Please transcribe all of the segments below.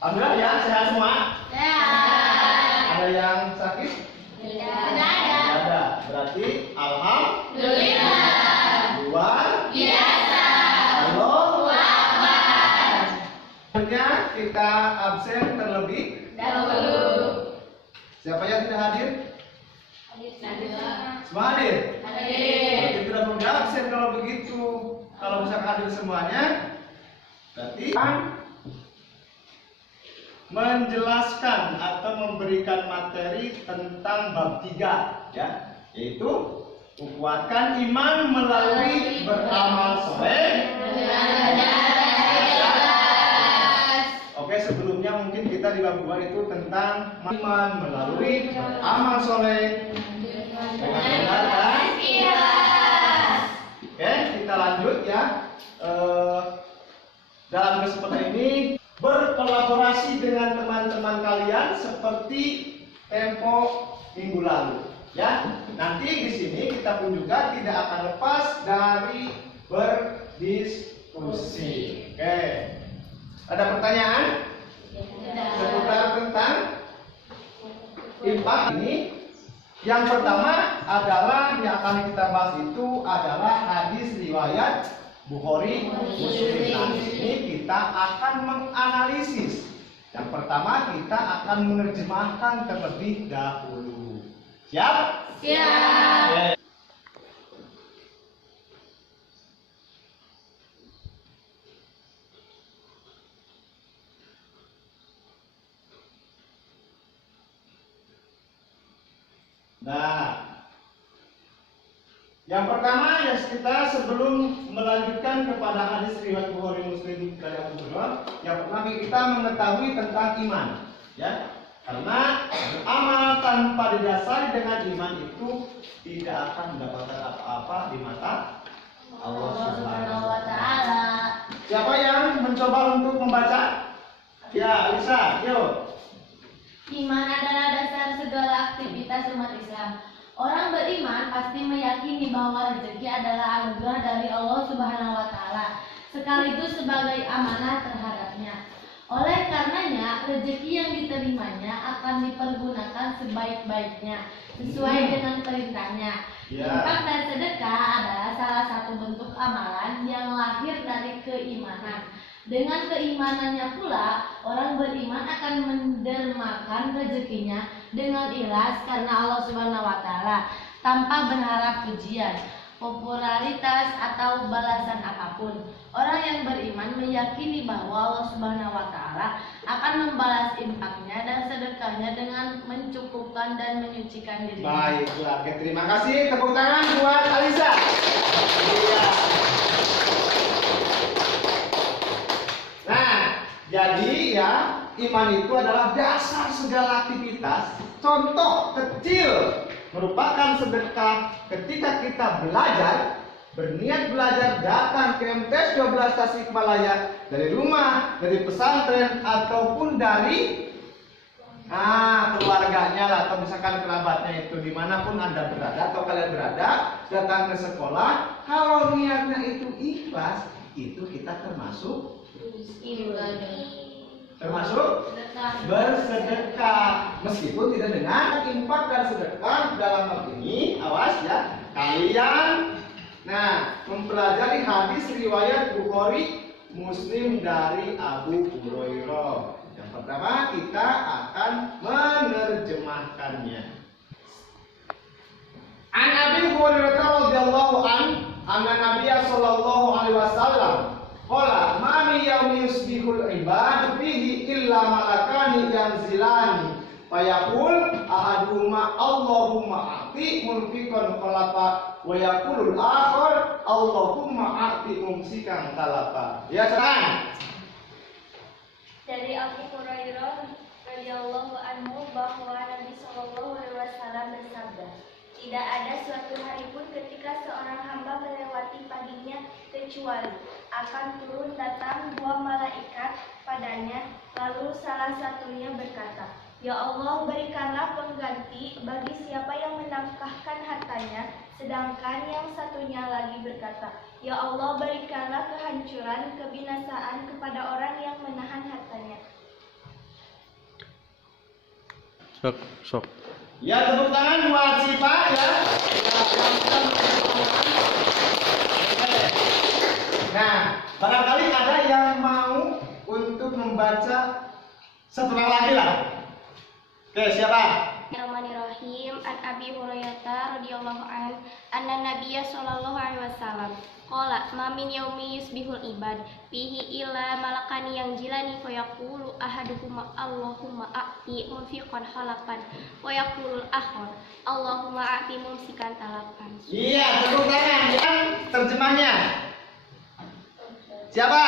Alhamdulillah ya, sehat semua? Sehat. Ada yang sakit? Tidak ada. Berarti Alhamdulillah. luar Biasa. Allahu Akbar. Selanjutnya kita absen terlebih Dahulu. Siapa yang tidak hadir? Semua hadir? Berarti tidak perlu absen kalau begitu. Kalau bisa hadir semuanya, berarti menjelaskan atau memberikan materi tentang bab 3 ya, yaitu kuatkan iman melalui beramal soleh. Oke, sebelumnya mungkin kita di bab 2 itu tentang iman melalui beramal soleh dengan benar dan ikhlas. Oke, kita lanjut ya. Dalam kesempatan ini berkolaborasi dengan teman-teman kalian seperti tempo minggu lalu ya. Nanti di sini kita pun juga tidak akan lepas dari berdiskusi. Oke. Ada pertanyaan seputar tentang infak ini? Yang pertama adalah yang akan kita bahas itu adalah hadis riwayat Bukhari Muslim. Nah, di sini kita akan menganalisis. Yang pertama kita akan menerjemahkan terlebih dahulu. Siap? Siap. Nah, yang pertama ya, kita sebelum melanjutkan kepada hadis riwayat Bukhari Muslim dari Abu Hurairah, yang pertama kita mengetahui tentang iman, ya. Karena beramal tanpa didasari dengan iman itu tidak akan mendapatkan apa-apa di mata Allah Subhanahu wa taala. Siapa yang mencoba untuk membaca? Ya, Alisa, yuk. Iman adalah dasar segala aktivitas umat Islam. Orang beriman pasti meyakini bahwa rezeki adalah anugerah dari Allah Subhanahu wa taala, sekaligus sebagai amanah terhadapnya. Oleh karenanya, rezeki yang diterimanya akan dipergunakan sebaik-baiknya sesuai dengan perintahnya. Infak dan sedekah adalah salah satu bentuk amalan yang lahir dari keimanan. Dengan keimanannya pula, orang beriman akan mendermakan rezekinya dengan ikhlas karena Allah Subhanahu wa taala, tanpa berharap pujian, popularitas atau balasan apapun. Orang yang beriman meyakini bahwa Allah Subhanahu wa taala akan membalas infaknya dan sedekahnya dengan mencukupkan dan menyucikan dirinya. Baiklah, oke, terima kasih. Tepuk tangan buat Alisa. Iya. Jadi ya, iman itu adalah dasar segala aktivitas. Contoh kecil merupakan sedekah ketika kita belajar, berniat belajar datang ke MTS 12 Tasikmalaya dari rumah, dari pesantren ataupun dari keluarganya lah, atau misalkan kerabatnya itu dimanapun Anda berada atau kalian berada, datang ke sekolah. Kalau niatnya itu ikhlas, itu kita termasuk bersedekah, meskipun tidak dengan infak dan sedekah. Dalam hal ini awas ya kalian mempelajari hadis riwayat Bukhari Muslim dari Abu Hurairah. Yang pertama kita akan menerjemahkannya. An Abi Hurairah radhiyallahu anna Nabiyya sallallahu alaihi wasallam qala ma min yawmin yusbihul ibad fihi illa malakani yanzilani fayaqul ahaduhuma Allahumma a'ti munfiqan khalafa wa yaqulul akhar Allahumma a'ti mumsikan khalafa. Ya, sekarang dari Abu Hurairah radhiyallahu anhu bahwa Nabi sallallahu alaihi wasallam bersabda, tidak ada suatu hari pun ketika seorang hamba melewati paginya kecuali akan turun datang dua malaikat padanya, lalu salah satunya berkata, Ya Allah, berikanlah pengganti bagi siapa yang menafkahkan hartanya, sedangkan yang satunya lagi berkata, Ya Allah, berikanlah kehancuran, kebinasaan kepada orang yang menahan hartanya. Sok, sok. Ya, tepuk tangan buat si Pak ya. Nah, barangkali ada yang mau untuk membaca satu orang lagi lah. Oke, siapa? Bismillahirrahmanirrahim. An Abi Hurairah radhiyallahu an anna Nabiyya sallallahu alaihi wasallam qala ma min yaumi yusbihul ibad fihi illa malakani yang jilani fa yaqulu ahaduhuma Allahumma a'ti munfiqan khalafan wa yaqulu al-akhar Allahumma a'ti mumsikan talafan. Iya, tepuk tangan. Yang terjemahnya siapa?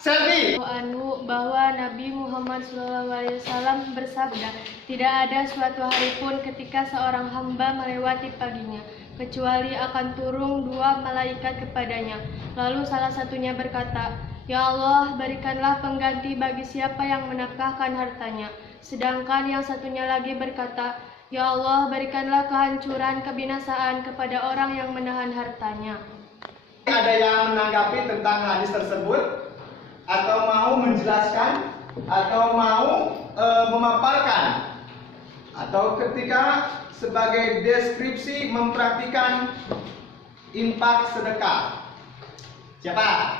Selvi. Anu bahwa Nabi Muhammad SAW bersabda, tidak ada suatu hari pun ketika seorang hamba melewati paginya, kecuali akan turun dua malaikat kepadanya. Lalu salah satunya berkata, Ya Allah, berikanlah pengganti bagi siapa yang menafkahkan hartanya. Sedangkan yang satunya lagi berkata, Ya Allah, berikanlah kehancuran, kebinasaan kepada orang yang menahan hartanya. Ada yang menanggapi tentang hadis tersebut? Atau mau menjelaskan, atau mau memaparkan, atau ketika sebagai deskripsi mempraktikkan infak sedekah. Siapa?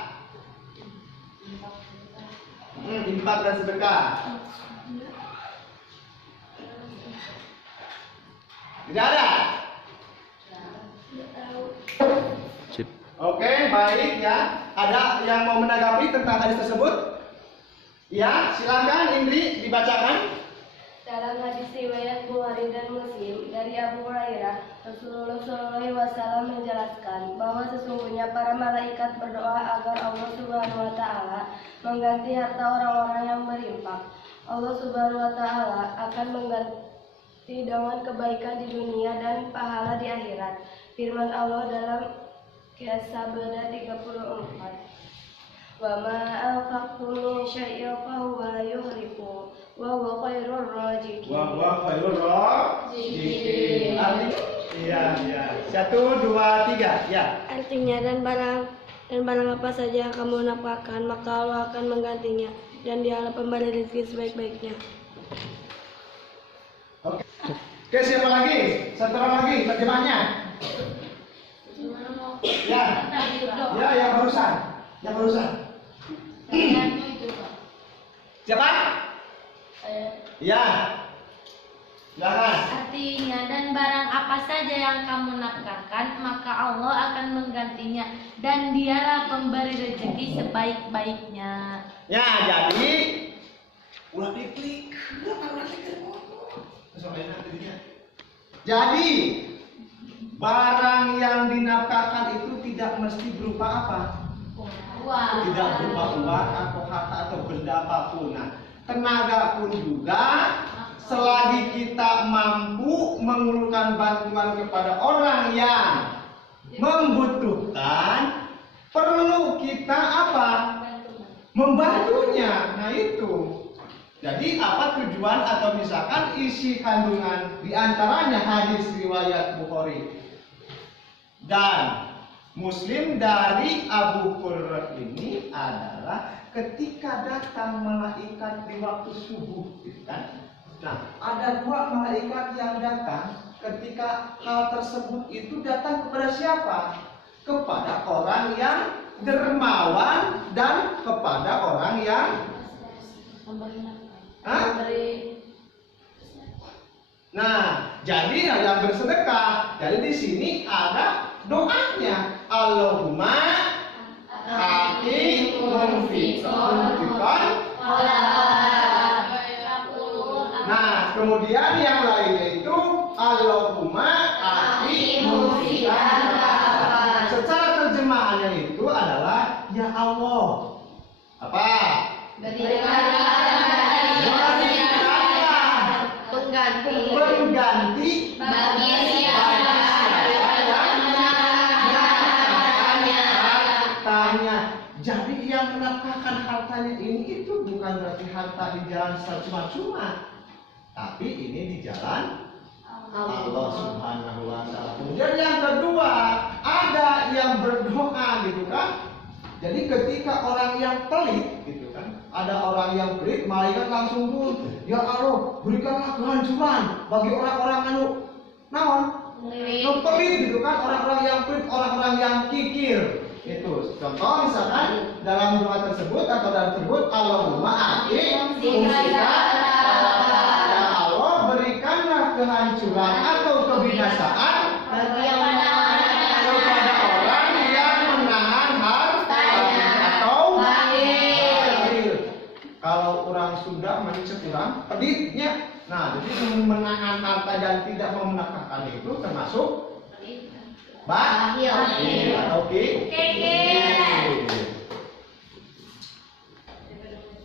Infak dan sedekah. Tidak ada. Sip. Oke, baik ya. Ada yang mau menanggapi tentang hadis tersebut? Ya, silakan Indri dibacakan. Dalam hadis riwayat Bukhari dan Muslim dari Abu Hurairah, Rasulullah SAW menjelaskan bahwa sesungguhnya para malaikat berdoa agar Allah Subhanahu wa Ta'ala mengganti harta orang-orang yang berinfak. Allah Subhanahu wa Ta'ala akan mengganti dengan kebaikan di dunia dan pahala di akhirat. Firman Allah dalam Sabda 34. Wa ma anfaqtum min syai'in fa huwa yuhliku wa huwa khairur raziqin. Wa khairur raziqin. Iya, iya. 1 2 3, ya. Artinya dan barang apa saja yang kamu nafkahkan, maka Allah akan menggantinya, dan Dialah pemberi rezeki sebaik-baiknya. Oke. Oke, siapa lagi? Satu orang lagi terjemahnya. Ya. Ya, yang barusan. Yang barusan. Siapa? Ya. Silakan. Artinya, dan barang apa saja yang kamu nafkahkan, maka Allah akan menggantinya, dan Dialah pemberi rezeki sebaik-baiknya. Ya, jadi ulah diklik. Jadi barang yang dinafkahkan itu tidak mesti berupa apa? Wah. Tidak berupa uang atau harta atau benda apapun. Nah, tenaga pun juga, selagi kita mampu mengulurkan bantuan kepada orang yang membutuhkan, perlu kita apa? Membantunya. Nah itu. Jadi apa tujuan atau misalkan isi kandungan diantaranya hadis riwayat Bukhari dan Muslim dari Abu Hurairah ini adalah ketika datang malaikat di waktu subuh, gitu kan? Nah, ada dua malaikat yang datang ketika hal tersebut itu datang kepada siapa? Kepada orang yang dermawan dan kepada orang yang Nah, jadi yang bersedekah. Jadi di sini ada doanya. Allahumma ati munfiqan. Nah, kemudian yang lainnya itu Allahumma ati munfiqan. Secara terjemahannya itu adalah ya Allah. Apa? Pengganti bagi hartanya. Jadi yang menafkahkan hartanya ini itu bukan berarti harta di jalan cuma-cuma, tapi ini di jalan Allah Subhanahu wa Ta'ala. Kemudian yang kedua, ada yang berdoa gitu kan, Jadi ketika orang yang pelit gitu kan, ada orang yang pelit, malaikat langsung turun, ya Allah, berikanlah kehancuran bagi orang-orang anu naon? Pelit gitu kan, orang-orang yang pelit, orang-orang yang kikir. Itu contoh misalkan dalam doa tersebut atau dalam tersebut Allahumma ati fungsika ya Allah berikanlah kehancuran atau kebinasaan kepada orang yang menahan harta atau bakhil. Kalau orang Sunda mencet orang peditnya. Nah, jadi menahan harta dan tidak mau menafkahkan itu termasuk bakhil. Oke.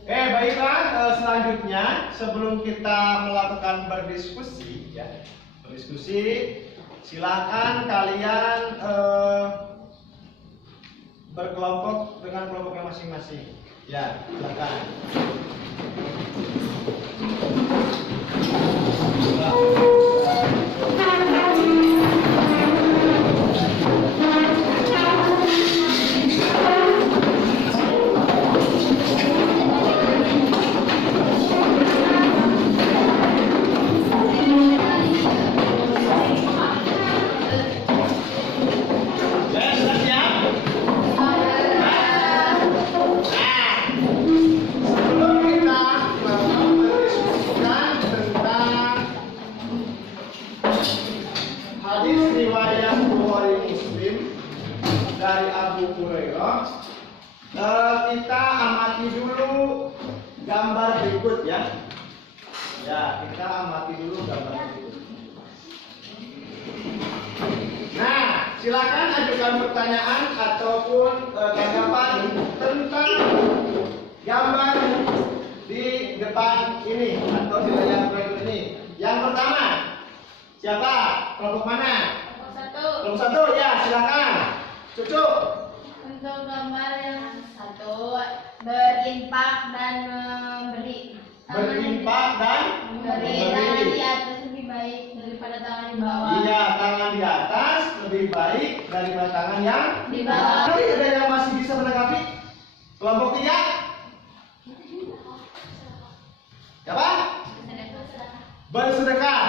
Baiklah, selanjutnya sebelum kita melakukan berdiskusi ya. Berdiskusi, silakan kalian berkelompok dengan kelompoknya masing-masing. Ya, silakan. Dari Abu Hurairah, kita amati dulu gambar berikut ya. Ya, kita amati dulu gambar berikut. Nah, silakan ajukan pertanyaan ataupun tanggapan tentang gambar di depan ini atau di layar proyektor ini. Yang pertama, siapa? Kelompok mana? Kelompok satu, ya silakan. Cucu. Untuk gambar yang satu, berinfak dan memberi. Berinfak dan memberi. Tangan di atas lebih baik daripada tangan di bawah. Iya, tangan di atas lebih baik daripada tangan yang Di bawah. Tapi ada yang masih bisa menanggapi? Kelompok tiga? Siapa? Bersedekah.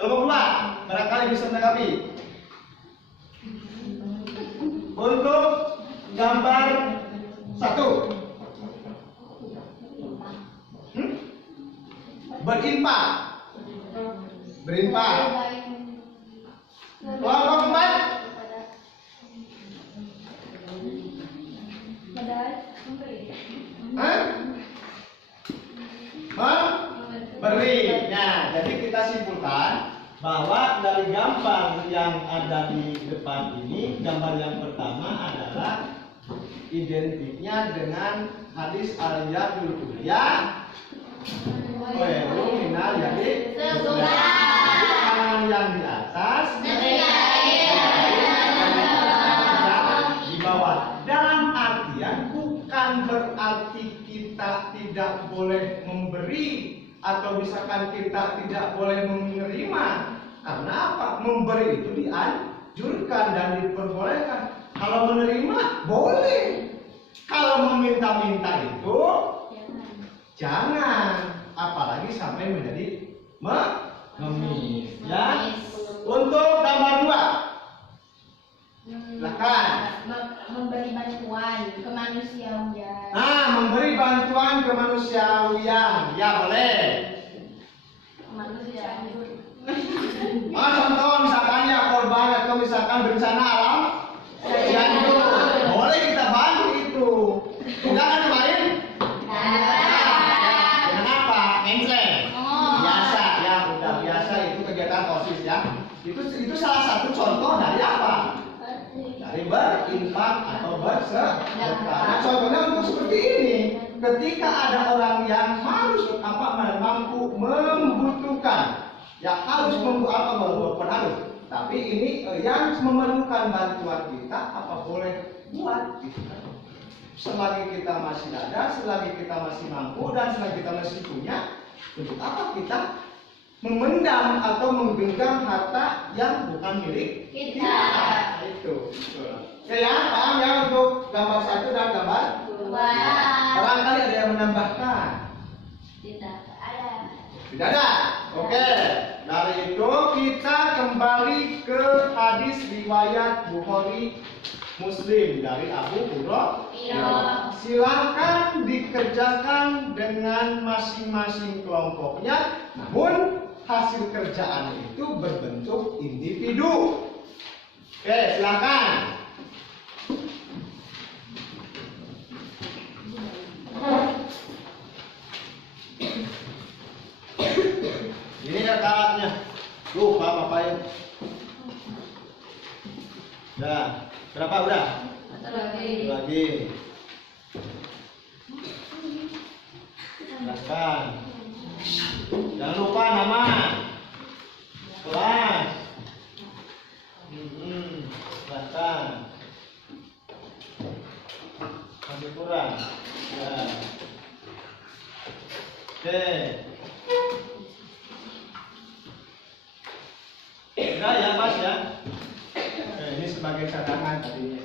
Kelompok dua, barangkali bisa menanggapi. Untuk gambar satu, berinfak. Berinfak. Kelompok empat, memberi. Nah, jadi kita simpulkan bahwa dari gambar yang ada di depan ini, gambar yang pertama adalah identiknya dengan hadis al-yadul ulya khairu minal yadi tangan yang di atas di bawah. Dalam artian bukan berarti kita tidak boleh memberi atau misalkan kita tidak boleh menerima. Karena apa? Memberi itu dianjurkan dan diperbolehkan. Kalau menerima boleh. Kalau meminta-minta itu jangan, apalagi sampai menjadi mengemis. Ya. Untuk gambar dua, silakan. Memberi bantuan kemanusiaan. Memberi bantuan kemanusiaan. Ya boleh. Kemanusiaan. Contoh misalkan ya korban atau misalkan bencana alam cianjur, boleh kita bantu itu. Jangan kemarin. Dengan apa? Engkleng. Biasa ya, udah biasa itu kegiatan OSIS ya. Itu salah satu contoh dari apa? Dari berinfak atau bersedekah. Nah, contohnya untuk seperti ini. Ketika ada orang yang harus mampu membutuhkan, ya harus bukan harus, tapi ini yang memerlukan bantuan kita, apa boleh buat gitu kan? Selagi kita masih ada, selagi kita masih mampu dan selagi kita masih punya, untuk apa kita memendam atau menggenggam harta yang bukan milik Kita. Itu. Oke ya, paham ya untuk gambar 1 dan gambar 2. Barangkali ada yang menambahkan. Tidak. Tidak ada. Oke. Dari itu kita kembali ke hadis riwayat Bukhari Muslim dari Abu Hurairah. Silakan dikerjakan dengan masing-masing kelompoknya, namun hasil kerjaan itu berbentuk individu. Oke, silakan. Ini rekamannya. Lupa ngapain? Udah. Berapa udah? Lagi. Silakan. Jangan lupa nama. Kelas. Silakan. Masih kurang. Ya. Oke. Enggak ya Mas ya. Oke, ini sebagai cadangan tadinya.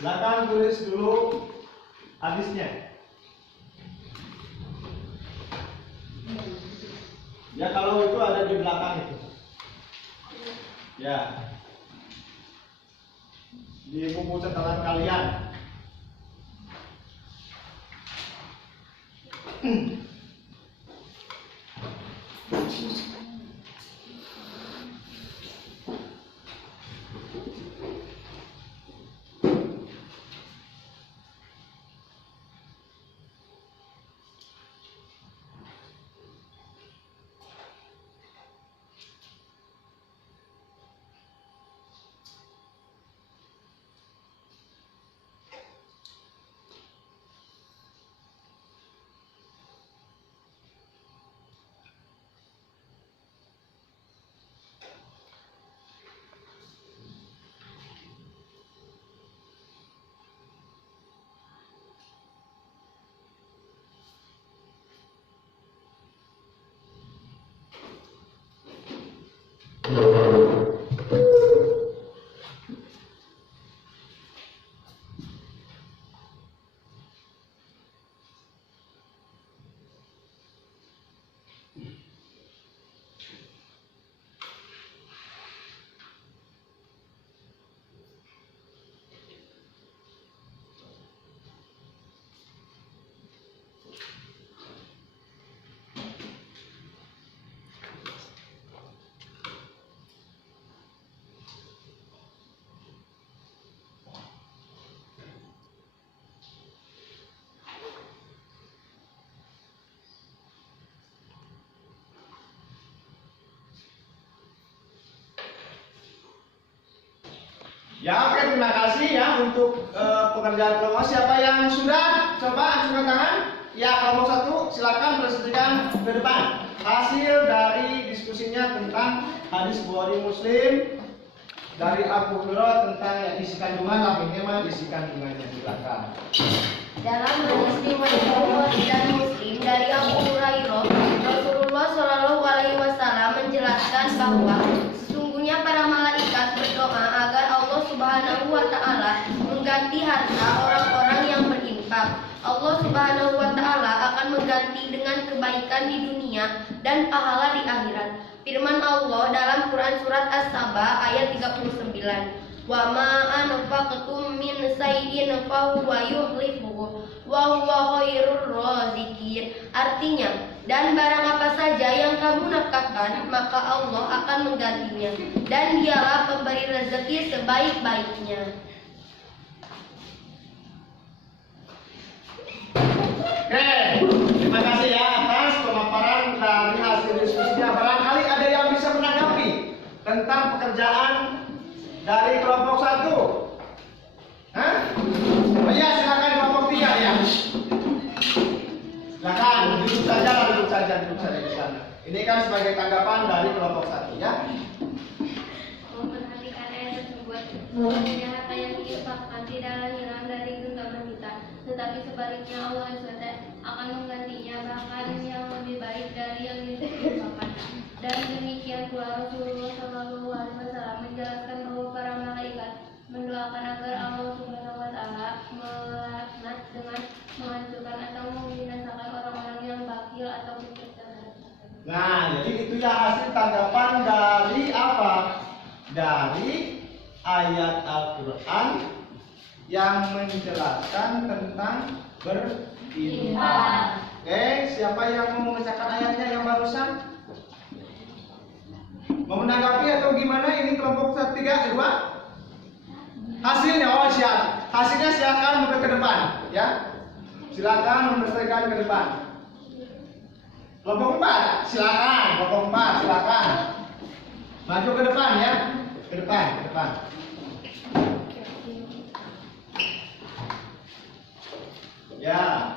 Silakan tulis dulu hadisnya. Ya kalau itu ada di belakang itu. Ya. Di buku catatan kalian. Ya oke, terima kasih ya untuk pekerjaan kelompok. Siapa yang sudah? Coba angkat tangan. Ya, kelompok 1 silakan presentasikan ke depan hasil dari diskusinya tentang hadis Bukhari Muslim dari Abu Hurairah tentang ya, isi kandungan lah minimal isi kandungannya. Silakan. Dalam hadis riwayat Bukhari dan Muslim dari Abu Hurairah, Rasulullah Shallallahu Alaihi Wasallam menjelaskan bahwa sesungguhnya para malaikat berdoa agar Allah Subhanahu Wa Taala mengganti harta orang-orang yang berinfak. Allah Subhanahu Wa Taala akan mengganti dengan kebaikan di dunia dan pahala di akhirat. Firman Allah dalam Quran surat As-Saba ayat 39. Wa ma anfaqtum min shay'in fa huwa yukhlifuhu wa huwa khairur raziqin. Artinya, dan barang apa saja yang kamu nafkahkan, maka Allah akan menggantinya, dan Dialah pemberi rezeki sebaik-baiknya. Oke, terima kasih ya atas pemaparan dari hasil diskusinya. Barangkali ada yang bisa menanggapi tentang pekerjaan dari kelompok 1. Hah? Oh iya, silakan kelompok 3 ya. Silakan, duduk saja di sana. Ini kan sebagai tanggapan dari kelompok 1 ya. Memperhatikan ayat tersebut, bahwasanya harta yang diinfakkan tidaklah hilang dari genggaman kita, tetapi sebaliknya Allah SWT akan menggantinya bahkan yang lebih baik dari yang diinfakkan. Dan demikian pula Rasulullah SAW menjelaskan bahwa para malaikat mendoakan agar Allah Subhanahu Wa Taala melaknat dengan menghancurkan atau membinasakan orang-orang yang bakil atau berbuat jahat. Nah, jadi itu ya hasil tanggapan dari apa? Dari ayat Al-Quran yang menjelaskan tentang berinfak. Oke, siapa yang mau membacakan ayatnya yang barusan? Mau menanggapi atau gimana? Ini kelompok 3, 2? Hasilnya, oh siap. Hasilnya silakan mundur ke depan, ya. Silakan melestarikan ke depan. Kelompok 4, silakan. Kelompok 4, silakan. Maju ke depan ya. Ke depan. Ya.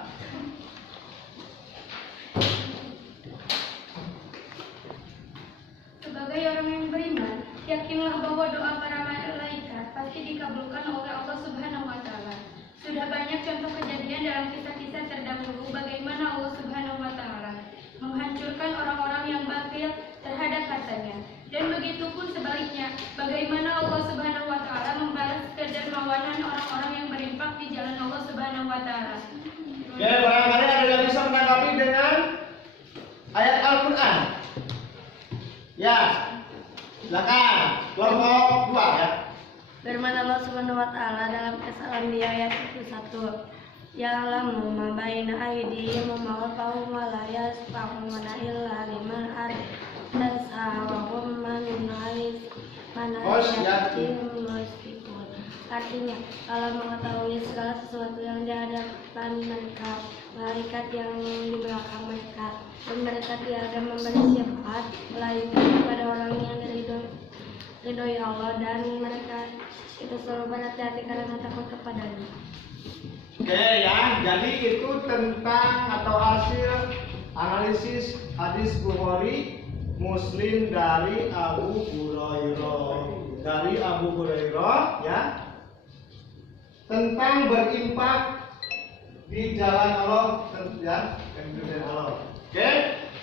Sebagai orang yang beriman, yakinlah bahwa doa para malaikat pasti dikabulkan oleh Allah Subhanahu wa Ta'ala. Sudah banyak contoh kejadian dalam kisah-kisah terdahulu bagaimana Allah Subhanahu wa Ta'ala menghancurkan orang-orang yang bakil terhadap hartanya. Dan begitu pun sebaliknya, bagaimana Allah Subhanahu wa Ta'ala membalas kedermawanan orang-orang yang berinfak di jalan Allah Subhanahu wa Ta'ala. Oke, barangkali ada yang bisa menanggapi dengan ayat Al-Quran. Ya, silakan. Kelompok 2 ya. Firman Allah Subhanahu wa Ta'ala dalam Al-Anbiya ayat 1. Ya'lamu ma baina aydihim wa ma khalfahum wa la yasma'una illa liman arsalna wa hum musyrikun. Artinya, Allah mengetahui segala sesuatu yang di hadapan mereka, malaikat yang di belakang mereka, dan mereka tiada memberi syafaat melainkan kepada orang yang diridhoi Allah, dan mereka itu selalu berhati-hati karena takut kepadanya. Oke ya, jadi itu tentang atau hasil analisis hadis Bukhari Muslim dari Abu Hurairah ya, tentang berinfak di jalan Allah ya, Oke,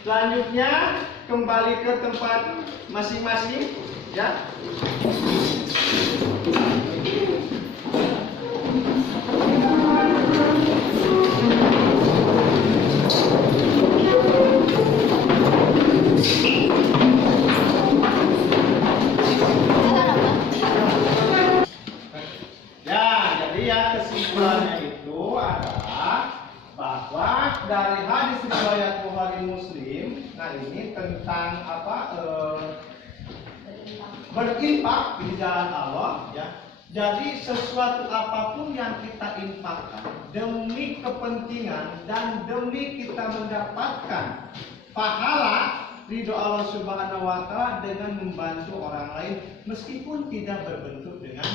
selanjutnya kembali ke tempat masing-masing ya. Kesimpulannya itu adalah bahwa dari hadis riwayat Bukhari Muslim, nah ini tentang berinfak di jalan Allah ya. Jadi sesuatu apapun yang kita infakkan demi kepentingan dan demi kita mendapatkan pahala ridho Allah Subhanahu wa Ta'ala dengan membantu orang lain meskipun tidak berbentuk dengan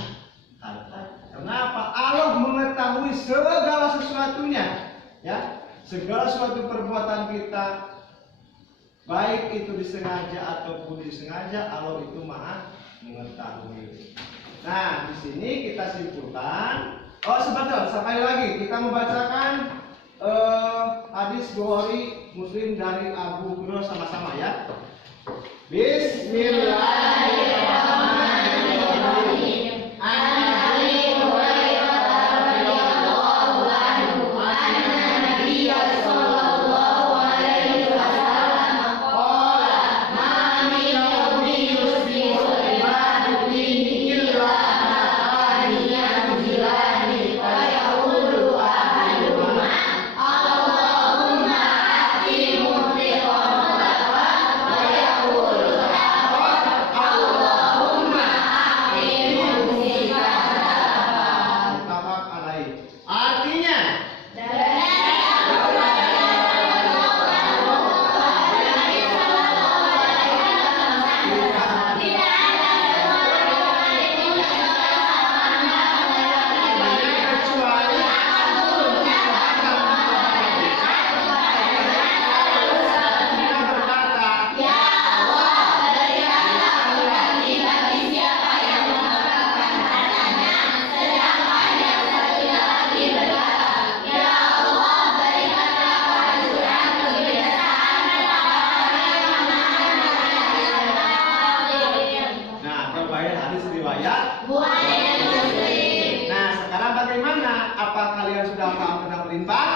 harta. Kenapa? Allah mengetahui segala sesuatunya, ya, segala suatu perbuatan kita, baik itu disengaja ataupun disengaja, Allah itu maha mengetahui. Nah, di sini kita simpulkan. Oh, sebentar, sekali lagi kita membacakan hadis Bukhari Muslim dari Abu Hurairah sama-sama ya. Bismillahirrahmanirrahim. Allah buahnya muslim. Nah, sekarang bagaimana? Apa kalian sudah paham tentang melimpah?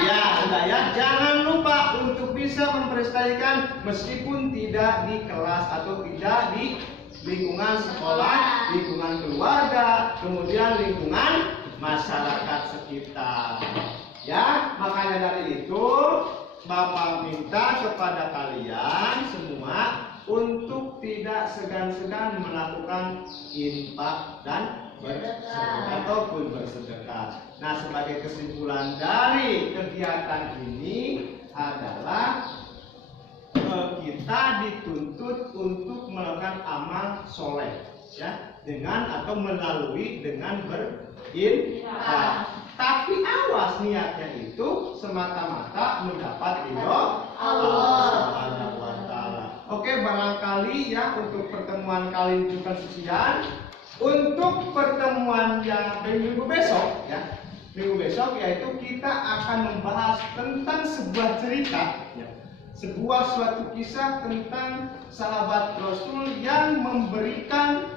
Ya, sudah ya. Jangan lupa untuk bisa memprestasikan meskipun tidak di kelas atau tidak di lingkungan sekolah, lingkungan keluarga, kemudian lingkungan masyarakat sekitar. Ya, makanya dari itu Bapak minta kepada kalian semua untuk tidak segan-segan melakukan infak dan bersedekah ataupun bersedekah. Nah, sebagai kesimpulan dari kegiatan ini adalah kita dituntut untuk melakukan amal soleh, ya, dengan atau melalui dengan berinfak. Tapi awas, niatnya itu semata-mata mendapat ridho Allah Subhanahu wa Ta'ala. Oke, barangkali ya untuk pertemuan kali ini bukan sekian. Untuk pertemuan yang minggu besok, ya, minggu besok yaitu kita akan membahas tentang sebuah cerita, ya, sebuah suatu kisah tentang sahabat Rasul yang memberikan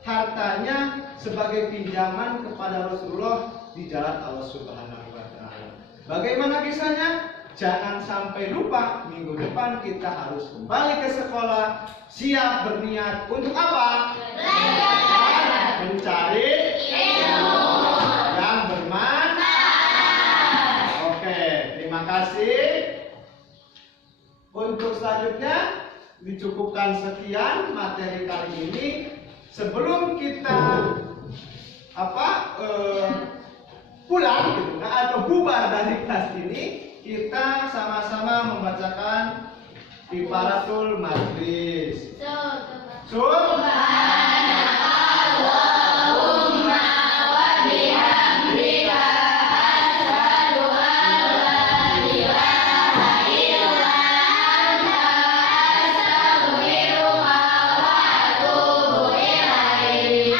hartanya sebagai pinjaman kepada Rasulullah di jalan Allah Subhanahu wa Ta'ala. Bagaimana kisahnya? Jangan sampai lupa, minggu depan kita harus kembali ke sekolah, siap berniat untuk apa? Belajar, mencari ilmu yang bermanfaat. Oke, terima kasih. Untuk selanjutnya dicukupkan sekian materi kali ini. Sebelum kita pulang gitu, atau bubar dari kelas ini, kita sama-sama membacakan Kifaratul Majlis. Subhanallahumma wa bihamdika asyhadu an la ilaha illa anta astaghfiruka wa atubu ilaik.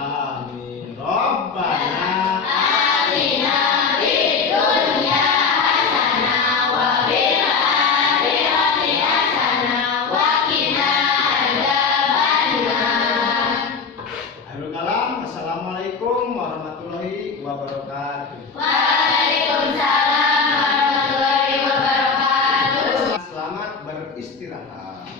Amin. Rabbana Atina fid dunya hasanah wa fil akhirati hasanah wa qina adzabannar. Akhirul kalam. Assalamualaikum warahmatullahi wabarakatuh. Waalaikumsalam warahmatullahi wabarakatuh. Selamat beristirahat.